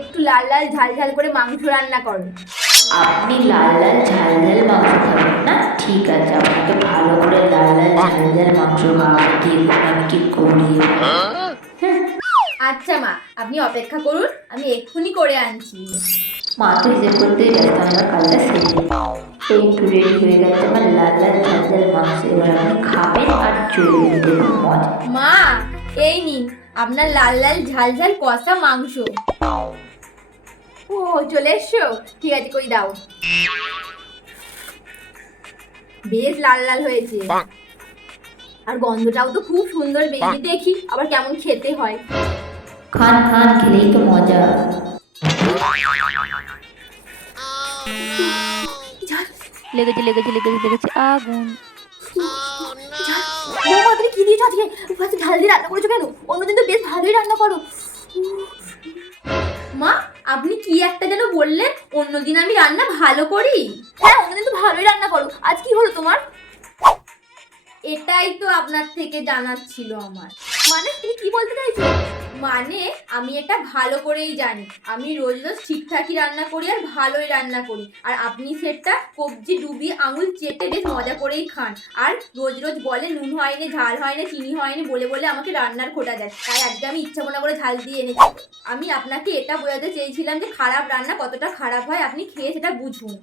একটু লাল লাল ঝাল ঝাল করে মাংস রান্না করো। আপনি লাল লাল ঝাল ঝাল মাংস খাবেন না? ঠিক আছে, আপনাকে ভালো করে লাল লাল ঝাল ঝাল মাংস খাওয়াতে দেখুন আমি কি করি। আচ্ছা মা, আপনি অপেক্ষা করুন, আমি এক্ষুনি করে আনছি। মা তো হিসেব করতেই ব্যস্ত, আমার কাজটা সেরে নিই। এই তো রেডি হয়ে গেছে আমার লাল লাল ঝাল ঝাল মাংস। এবার আপনি খাবেন আর চলবেন, দেখুন মজা। মা, এই নিন আপনার লাল লাল ঝাল ঝাল কষা মাংস। ও চলে এসছো, ঠিক আছে কই দাও। বেশ লাল লাল হয়েছে, আর গন্ধটাও তো খুব সুন্দর বেরিয়ে। দেখি আবার কেমন খেতে হয়। খান খান, খেলেই তো মজা। ঝাল, লেগেছে লেগেছে লেগেছে লেগেছে আগুন। ঝাল। বৌমা তুমি কি দিয়েছো আজকে? আজকে ঝাল দিয়ে রান্না করেছো কেন? অন্যদিন তো বেশ ভালোই রান্না করো। মা, আপনি কি একটা যেন বললেন অন্যদিন আমি রান্না ভালো করি? হ্যাঁ, অন্যদিন তো ভালোই রান্না করো, আজ কি হলো তোমার? এটাই তো আপনার থেকে জানার ছিল আমার। মানে তুমি কি বলতে চাইছো? মানে আমি এটা ভালো করেই জানি, আমি রোজ রোজ ঠিকঠাকই রান্না করি আর ভালোই রান্না করি, আর আপনি সেটা কবজি ডুবিয়ে আঙুল চেটে বেশ মজা করেই খান। আর রোজ রোজ বলে নুন হয়নি, ঝাল হয়নি, চিনি হয়নি বলে বলে আমাকে রান্নার খোটা দেয়। তাই আজকে আমি ইচ্ছা মনে করে ঝাল দিয়ে এনেছি। আমি আপনাকে এটা বোঝাতে চেয়েছিলাম যে খারাপ রান্না কতটা খারাপ হয়, আপনি খেয়ে সেটা বুঝুন।